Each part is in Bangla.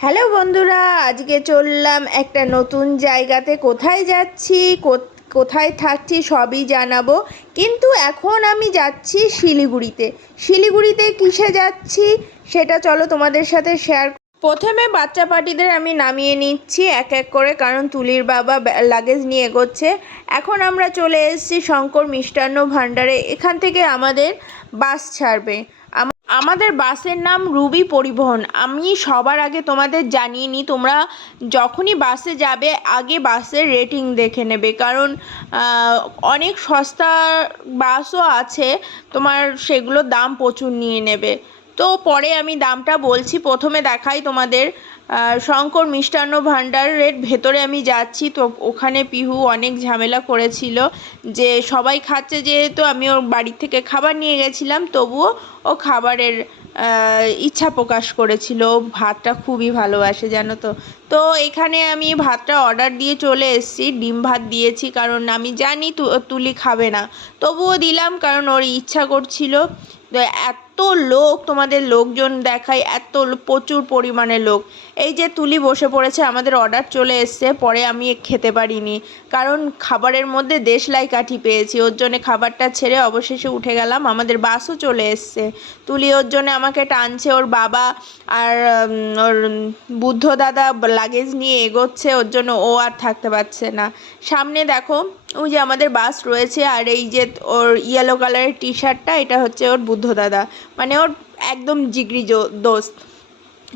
হ্যালো বন্ধুরা, আজকে চললাম একটা নতুন জায়গাতে। কোথায় যাচ্ছি, কোথায় থাকছি সবই জানাবো। কিন্তু এখন আমি যাচ্ছি শিলিগুড়িতে। শিলিগুড়িতে কিসে যাচ্ছি সেটা চলো তোমাদের সাথে শেয়ার। প্রথমে বাচ্চা পার্টিদের আমি নামিয়ে নিচ্ছি এক এক করে, কারণ তুলির বাবা লাগেজ নিয়ে এগোচ্ছে। এখন আমরা চলে এসেছি শঙ্কর মিষ্টান্ন ভাণ্ডারে। এখান থেকে আমাদের বাস ছাড়বে। আমাদের বাসের নাম রুবি পরিবহন। আমি সবার আগে তোমাদের জানিয়ে নিই, তোমরা যখনই বাসে যাবে আগে বাসের রেটিং দেখে নেবে, কারণ অনেক সস্তা বাসও আছে, তোমার সেগুলোর দাম প্রচুর নিয়ে নেবে। তো পরে আমি দামটা বলছি। প্রথমে দেখাই তোমাদের শঙ্কর মিষ্টান্ন ভাণ্ডারের ভেতরে আমি যাচ্ছি। তো ওখানে পিহু অনেক ঝামেলা করেছিল যে সবাই খাচ্ছে, যেহেতু আমি ওর বাড়ি থেকে খাবার নিয়ে গেছিলাম, তবুও ও খাবারের ইচ্ছা প্রকাশ করেছিল। ভাতটা খুবই ভালোবাসে জানো তো। তো এখানে আমি ভাতটা অর্ডার দিয়ে চলে এসেছি, ডিম ভাত দিয়েছি, কারণ আমি জানি তুলি খাবে না, তবুও দিলাম কারণ ওর ইচ্ছা করছিল। তো এত লোক, তোমাদের লোকজন দেখায়, প্রচুর পরিমাণে লোক। এই যে তুলি বসে পড়েছে, আমাদের অর্ডার চলে এসছে। পরে আমি খেতে পারিনি, কারণ খাবারের মধ্যে দেশলাই কাঠি পেয়েছি, ওর জন্যে খাবারটা ছেড়ে অবশেষে উঠে গেলাম। আমাদের বাসও চলে এসছে। তুলি ওর জন্য আমাকে টানছে, ওর বাবা আর ওর বুদ্ধ দাদা লাগেজ নিয়ে এগোচ্ছে, ওর জন্য ও আর থাকতে পারছে না। সামনে দেখো ওই যে আমাদের বাস রয়েছে, আর এই যে ওর ইয়েলো কালারের টি শার্টটা, এটা হচ্ছে ওর বুদ্ধ দাদা, মানে ওর একদম জিগরি দোস্ত।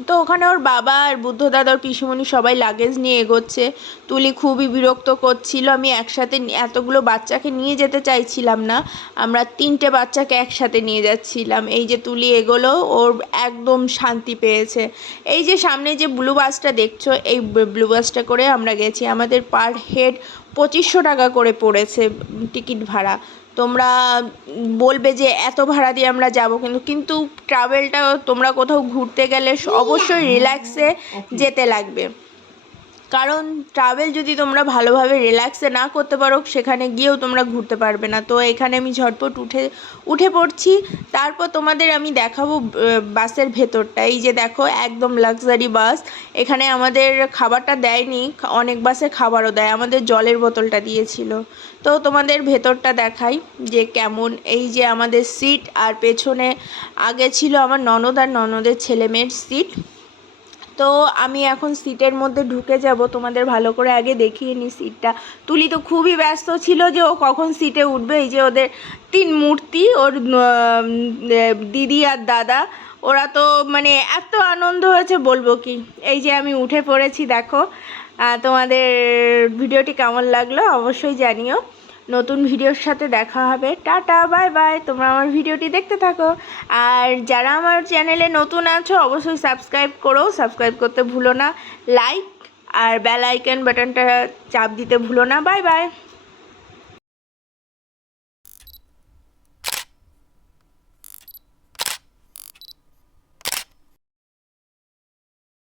তো ওখানে ওর বাবা আর বুদ্ধ দাদা, ওর পিসিমণি সবাই লাগেজ নিয়ে এগোচ্ছে। তুলি খুবই বিরক্ত করছিল। আমি একসাথে এতগুলো বাচ্চাকে নিয়ে যেতে চাইছিলাম না, আমরা 3টে বাচ্চাকে একসাথে নিয়ে যাচ্ছিলাম। এই যে তুলি এগোলো, ওর একদম শান্তি পেয়েছে। এই যে সামনে যে ব্লু বাসটা দেখছো, এই ব্লু বাসটা করে আমরা গেছি। আমাদের পার হেড 2500 টাকা করে পড়েছে টিকিট ভাড়া। তোমরা বলবে যে এত ভাড়া দিয়ে আমরা যাব, কিন্তু ট্রাভেলটা তোমরা কোথাও ঘুরতে গেলে অবশ্যই রিল্যাক্সে যেতে লাগবে, কারণ ট্রাভেল যদি তোমরা ভালোভাবে রিল্যাক্সে না করতে পারো, সেখানে গিয়েও তোমরা ঘুরতে পারবে না। তো এখানে আমি ঝটপট উঠে পড়ছি। তারপর তোমাদের আমি দেখাবো বাসের ভেতরটা। এই যে দেখো, একদম লাক্সারি বাস। এখানে আমাদের খাবারটা দেয়নি, অনেক বাসে খাবারও দেয়, আমাদের জলের বোতলটা দিয়েছিল। তো তোমাদের ভেতরটা দেখাই যে কেমন। এই যে আমাদের সিট, আর পেছনে আগে ছিল আমার ননদ আর ননদের ছেলে মেয়ের সিট। তো আমি এখন সিটের মধ্যে ঢুকে যাব, তোমাদের ভালো করে আগে দেখিয়ে নিই সিটটা। তুলি তো খুবই ব্যস্ত ছিল যে ও কখন সিটে উঠবে। এই যে ওদের 3 মূর্তি, ওর দিদি আর দাদা, ওরা তো মানে এত আনন্দ হয়েছে বলবো কি। এই যে আমি উঠে পড়েছি, দেখো। তোমাদের ভিডিওটি কেমন লাগলো অবশ্যই জানিও। নতুন ভিডিওর সাথে দেখা হবে। Tata, bye bye. তোমরা আমার ভিডিওটি দেখতে থাকো। আর যারা আমার চ্যানেলে নতুন আছো অবশ্যই সাবস্ক্রাইব করো, সাবস্ক্রাইব করতে ভুলো না। লাইক আর বেল আইকন বাটনটা চাপ দিতে ভুলো না। Bye bye.